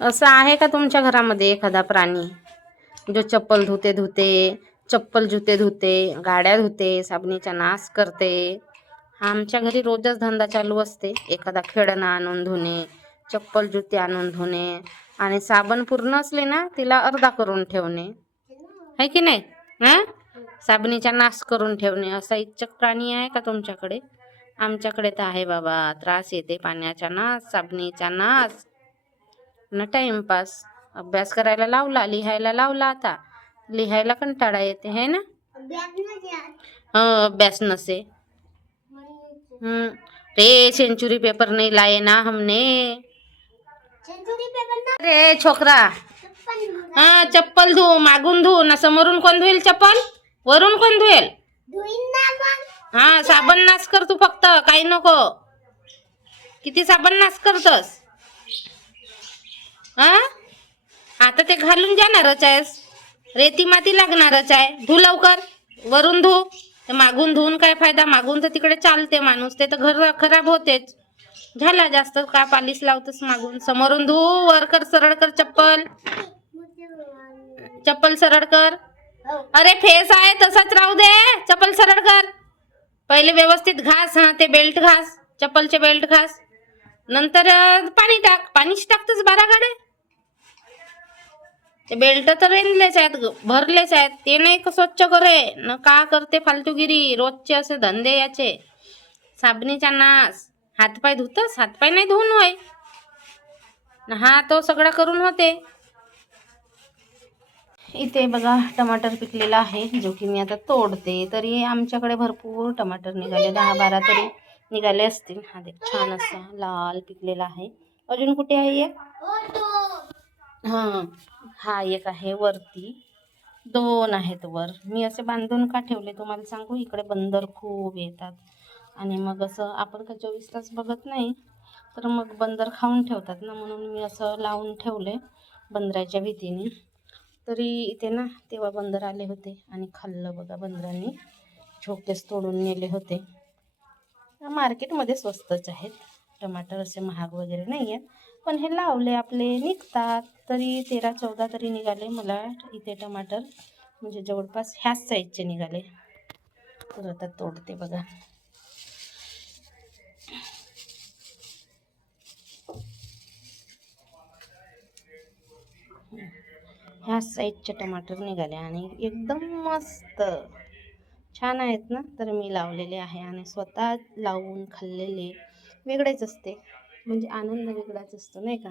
असं आहे का तुमच्या घरामध्ये एखादा प्राणी जो चप्पल चप्पल जुते धुते, गाड्या धुते, साबणीचा नाश करते? आमच्या घरी रोजच धंदा चालू असते. एखादा खेळणं आणून धुणे, चप्पल जुते आणून धुणे, आणि साबण पूर्ण असले ना तिला अर्धा करून ठेवणे, है की नाही? साबणीचा नाश करून ठेवणे. असा इच्छक प्राणी आहे का तुमच्याकडे? आमच्याकडे तर आहे बाबा. त्रास येते पाण्याचा नाश, साबणीचा नाश न टाइमपास. अभ्यास करायला लावला, लिहायला लावला, आता लिहायला कंटाळा येते, है ना? अभ्यास नसे. रे सेंचुरी पेपर नहीं लाए ना हमने. रे छोकरा, चप्पल धु, मागून धु ना. समोरून कोण धुईल चप्पल? वरून कोण धुईल? साबण नाश कर तू फक्त, काही नको. किती साबण नाश करतस? आता ते घालून जाणारच आहेस, रेती माती लागणारच आहे. धु लवकर, वरून धु. मागून धुवून काय फायदा? मागून तर तिकडे चालते माणूस, ते तर घर खराब होतेच. झाला जास्त का पालिश लावतस मागून? समोरून धु, वर कर, सरळ कर चप्पल. चप्पल सरळ कर. अरे फेस आहे तसाच राहू दे, चप्पल सरळ कर. पहिले व्यवस्थित घास. ते बेल्ट घास, चप्पलचे बेल्ट घास. नंतर पाणी टाक. पाणीच टाकतस 12 गाड्या. ते बेल्ट तर रेनलेच आहेत, भरलेच आहेत. ते नाही का स्वच्छ करे न? का करते फालतूगिरी? रोजचे असे धंदे याचे. साबणीचा नाश. हातपाय धुतस? हातपाय नाही धुवून होय हा, तो सगळं करून होते. इथे बघा टमाटर पिकलेला आहे, जो की मी आता तोडते. तरी आमच्याकडे भरपूर टमाटर निघाले, 10-12 तरी निघाले असतील. हा देख, छान असा लाल पिकलेला आहे. अजून कुठे आहे एक? हा एक आहे वरती. 2 आहेत वर. मी असे बांधून का ठेवले तुम्हाला सांगू? इकडे बंदर खूप येतात, आणि मग असं आपण का 24 तास बघत नाही, तर मग बंदर खाऊन ठेवतात ना, म्हणून मी असं लावून ठेवले बंदराच्या भीतीने. तरी इथे ना तेव्हा बंदर आले होते आणि खाल्लं बघा बंदरांनी. झोपेच तोडून नेले होते. मार्केटमध्ये स्वस्तच आहेत टमाटर, असे महाग वगैरे नाही आहेत. पण हे लावले आपले निघतात. तरी 13-14 तरी निघाले मला इथे टमाटर, म्हणजे जवळपास ह्याच साईजचे निघाले. तर आता तोडते बघा. ह्या साईजचे टमाटर निघाले आणि एकदम मस्त छान आहेत ना. तर मी लावलेले आहे आणि स्वतः लावून खाल्लेले वेगळेच असते, म्हणजे आनंद वेगळाच असतो नाही का?